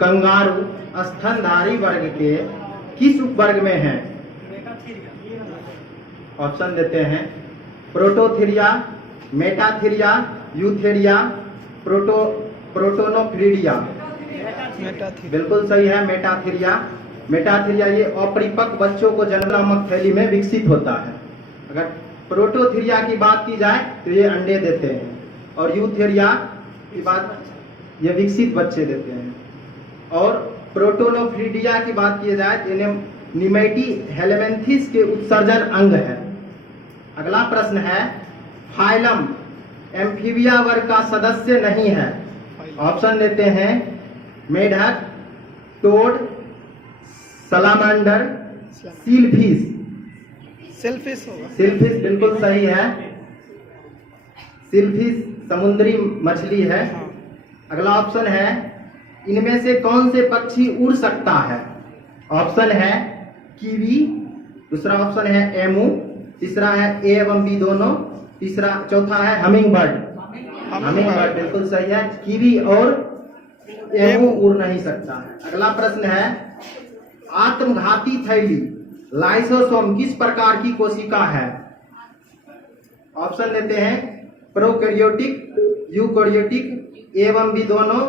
Kangaroo स्तनधारी वर्ग के किस उपवर्ग में है? ऑप्शन देते हैं प्रोटोथीरिया, मेटाथीरिया, यूथेरिया, प्रोटोनोफ्रीडिया। बिल्कुल सही है, मेटाथीरिया। मेटाथीरिया ये अपरिपक्व बच्चों को जन्म नामक थैली में विकसित होता है। अगर प्रोटोथीरिया की बात की जाए तो ये अंडे देते हैं, और यूथेरिया की बात ये विकसित बच्चे देते हैं, और प्रोटोनोफ्रीडिया की बात की जाए तो इन्हें निमेटी हेलेमेंथिस के उत्सर्जन अंग है। अगला प्रश्न है, फाइलम एम्फीबिया वर्ग का सदस्य नहीं है। ऑप्शन देते हैं मेढक, टोड, सलामांडर, सीलफिश। सेलफिश होगा। सिलफिश बिल्कुल सही है, सिलफिश समुद्री मछली है। अगला ऑप्शन है, इनमें से कौन से पक्षी उड़ सकता है? ऑप्शन है कीवी, दूसरा ऑप्शन है एमू, तीसरा है ए एवं बी दोनों, चौथा है हमिंग बर्ड। हमिंग बर्ड बिल्कुल सही है, कीवी और एमू उड़ नहीं सकता है। अगला प्रश्न है, आत्मघाती थैली लाइसोसोम किस प्रकार की कोशिका है? ऑप्शन देते हैं प्रोकैरियोटिक, यूकैरियोटिक, एवं भी दोनों,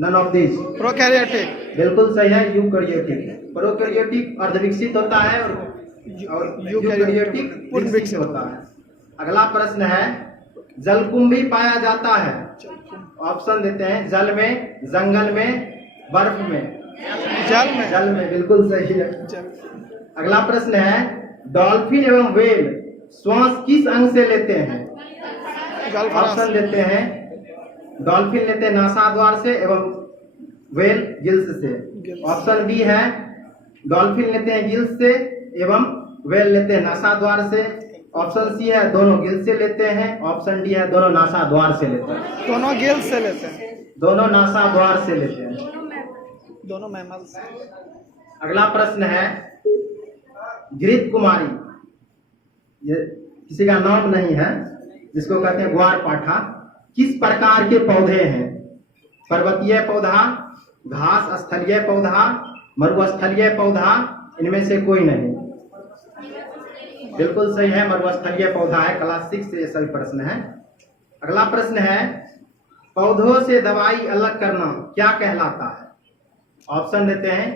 नन ऑफ दिस। प्रोकैरियोटिक बिल्कुल सही है, यूकैरियोटिक। प्रोकैरियोटिक अर्धविकसित होता है और यूकैरियोटिक पूर्ण विकसित होता है। अगला प्रश्न है, जलकुंभी पाया जाता है। ऑप्शन देते हैं जल में, जंगल में, बर्फ में। जल में बिल्कुल सही है। अगला प्रश्न है, डॉल्फिन एवं व्हेल श्वास किस अंग से लेते हैं? ऑप्शन देते हैं डॉल्फिन लेते हैं नासाद्वार से एवं व्हेल गिल्स से। ऑप्शन बी है डॉल्फिन लेते हैं गिल्स से एवं व्हेल लेते हैं नासाद्वार से। ऑप्शन सी है दोनों गिल्स से लेते हैं। ऑप्शन डी है दोनों नासाद्वार से लेते हैं। दोनों गिल्स से लेते हैं। दोनों नासाद्वार से लेते हैं। दोनों मैमल्स। अगला प्रश्न है, घृत कुमारी, ये किसी का नाम नहीं है, जिसको कहते हैं ग्वार पाठा, किस प्रकार के पौधे हैं? पर्वतीय पौधा, घास स्थलीय पौधा, मरुस्थलीय पौधा, इनमें से कोई नहीं। बिल्कुल सही है, मरुस्थलीय पौधा है। क्लास 6 से ये सभी प्रश्न है। अगला प्रश्न है, पौधों से दवाई अलग करना क्या कहलाता है? ऑप्शन देते हैं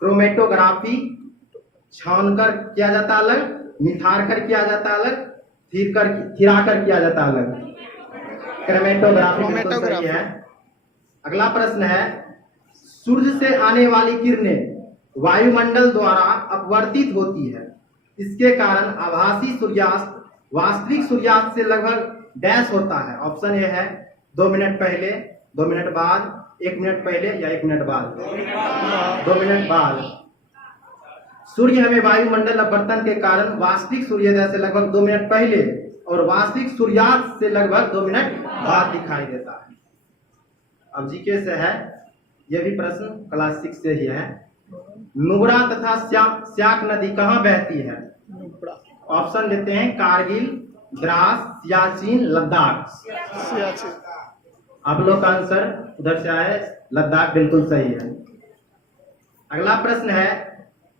क्रोमेटोग्राफी, छानकर किया जाता अलग, निथार कर किया जाता अलग, थिराकर किया जाता अलग। क्रोमेटोग्राफी बिल्कुल सही है। अगला प्रश्न है, सूर्य से आने वाली किरणें वायुमंडल द्वारा अपवर्तित होती है, इसके कारण आभासी सूर्यास्त वास्तविक सूर्यास्त से लगभग डैश होता है। ऑप्शन ए है 2 मिनट पहले, 2 मिनट बाद, 1 मिनट पहले या 1 मिनट बाद। 2 मिनट बाद। सूर्य हमें वायुमंडल अपवर्तन के कारण वास्तविक सूर्योदय से लगभग 2 मिनट पहले और वास्तविक सूर्यास्त से लगभग 2 मिनट बाद दिखाई देता है। अब जीके से है, यह भी प्रश्न क्लास 6 से ही है। नुब्रा तथा स्याक नदी कहाँ बहती है? ऑप्शन देते हैं कारगिल, द्रास, सियाचिन, लद्दाख। आप लोग का आंसर उधर से आए, लद्दाख बिल्कुल सही है। अगला प्रश्न है,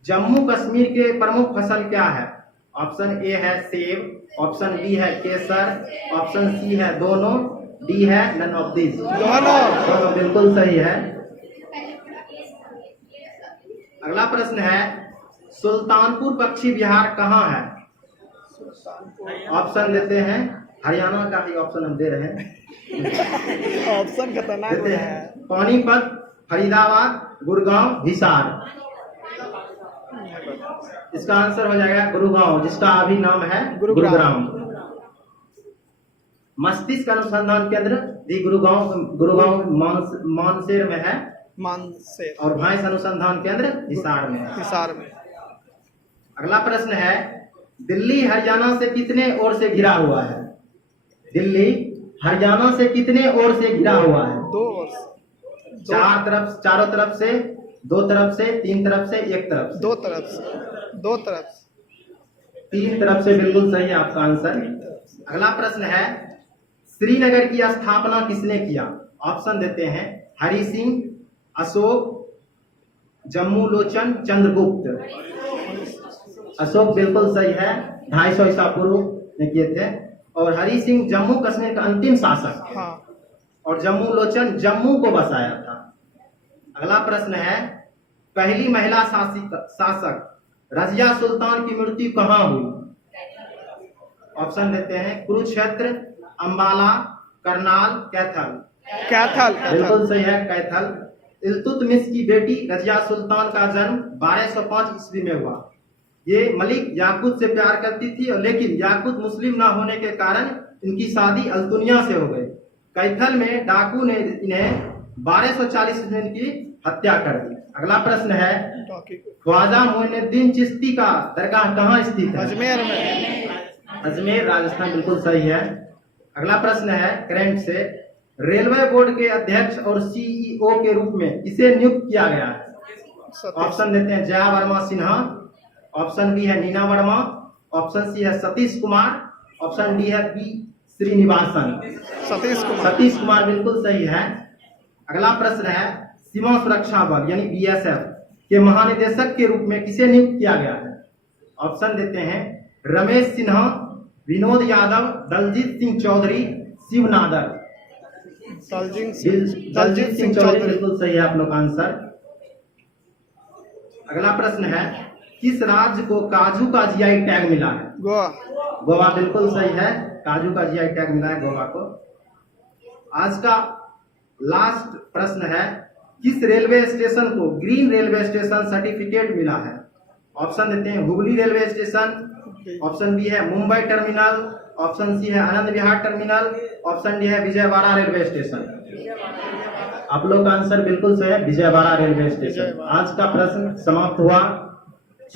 जम्मू कश्मीर के प्रमुख फसल क्या है? ऑप्शन ए है सेब, ऑप्शन बी है केसर, ऑप्शन सी है दोनों, डी है नन ऑफ दिस। दोनों बिल्कुल सही है। अगला प्रश्न है, सुल्तानपुर पक्षी विहार कहाँ है? ऑप्शन देते हैं, हरियाणा का ही ऑप्शन हम दे रहे हैं। ऑप्शन खतरनाक देते हैं पानीपत, फरीदाबाद, गुड़गांव, हिसार। इसका आंसर हो जाएगा गुरुगांव, जिसका अभी नाम है गुरुग्राम। मस्तिष्क अनुसंधान केंद्र भी गुरुगांव मानसेर में है, मानसेर, और भैंस अनुसंधान केंद्र हिसार में है। हिसार में। अगला प्रश्न है, दिल्ली हरियाणा से कितने ओर से घिरा हुआ है? दिल्ली हरियाणा से कितने ओर से घिरा हुआ है? 2 ओर। चारों तरफ से, 2 तरफ से, 3 तरफ से, 1 तरफ से। 2 तरफ से। 2 तरफ से। 3 तरफ से बिल्कुल सही है आपका आंसर। अगला प्रश्न है, श्रीनगर की स्थापना किसने किया? ऑप्शन देते हैं हरि सिंह, अशोक, जम्मू लोचन चंद्रगुप्त। अशोक बिल्कुल सही है, 250 ईसा पूर्व में किए थे। और हरि सिंह जम्मू कश्मीर का अंतिम शासक, हाँ। और जम्मू लोचन जम्मू को बसाया था। अगला प्रश्न है, पहली महिला शासक रजिया सुल्तान की मृत्यु कहाँ हुई? ऑप्शन देते हैं, कुरुक्षेत्र, अंबाला, करनाल, कैथल। कैथल। बिल्कुल सही है, कैथल। इल्तुतमिश की बेटी रजिया सुल्तान का जन्म 1205 ईस्वी में हुआ। ये मलिक याकूत से प्यार करती थी, और लेकिन याकूत मुस्लिम ना होने के कारण इनकी शादी अल्तुनिया से हो गई। कैथल में डाकू ने इन्हें 1240 में इनकी हत्या कर दी। अगला प्रश्न है, ख्वाजा मोइनुद्दीन चिश्ती का दरगाह कहाँ स्थित है? अजमेर में। अजमेर, राजस्थान। बिल्कुल सही है। अगला प्रश्न है करंट से, रेलवे बोर्ड के अध्यक्ष और सीईओ के रूप में किसे नियुक्त किया गया है? ऑप्शन देते हैं, जया वर्मा सिन्हा, ऑप्शन बी है नीना वर्मा, ऑप्शन सी है सतीश कुमार, ऑप्शन डी है बी श्रीनिवासन। सतीश कुमार बिल्कुल सही है। अगला प्रश्न है, सीमा सुरक्षा बल यानी बीएसएफ के महानिदेशक के रूप में किसे नियुक्त किया गया है? ऑप्शन देते हैं, रमेश सिन्हा, विनोद यादव, दलजीत सिंह चौधरी, शिव नादर। दलजीत सिंह चौधरी बिल्कुल सही है आप लोग का आंसर। अगला प्रश्न है, किस राज्य को काजू का जीआई टैग मिला है? गोवा। गोवा बिल्कुल सही है, काजू का जीआई टैग मिला है गोवा को। आज का लास्ट प्रश्न है, किस रेलवे स्टेशन को ग्रीन रेलवे स्टेशन सर्टिफिकेट मिला है? ऑप्शन देते हैं, Hubli railway station, option B है मुंबई टर्मिनल, ऑप्शन सी है Anand Vihar terminal, option D है विजयवाड़ा रेलवे स्टेशन। आप लोग का आंसर बिल्कुल सही है, विजयवाड़ा रेलवे स्टेशन। आज का प्रश्न समाप्त हुआ।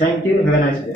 Thank you, have a nice day.